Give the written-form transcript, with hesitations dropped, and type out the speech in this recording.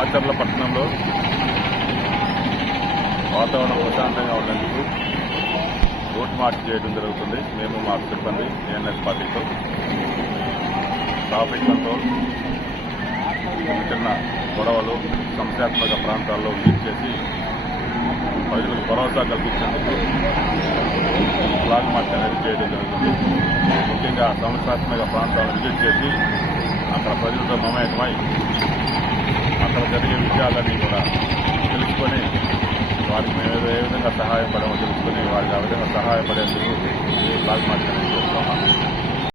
మాచర్ల పట్టణంలో వాతావరణం ప్రశాంతంగా ఉండేందుకు రూట్ మార్చ్ చేయడం జరుగుతుంది. మేము మా సిబ్బంది ఏఎన్ఎస్ పార్టీతో ట్రాఫిక్ కంట్రోల్, చిన్న గొడవలు, సమస్యాత్మక ప్రాంతాల్లో విజిట్ చేసి ప్రజలకు భరోసా కల్పించేందుకు ఫ్లాగ్ మార్చ్ అనేది చేయడం జరుగుతుంది. ముఖ్యంగా సమస్యాత్మక ప్రాంతాలను విజిట్ చేసి అక్కడ ప్రజలతో మమేకమై అక్కడ జరిగే విషయాలన్నీ కూడా తెలుసుకొని వారికి మేము ఏ విధంగా సహాయపడమో తెలుసుకొని వారికి ఆ విధంగా సహాయపడేందుకు ఈ ఫ్లాగ్ మార్చ్ అనేది చేస్తున్నాము.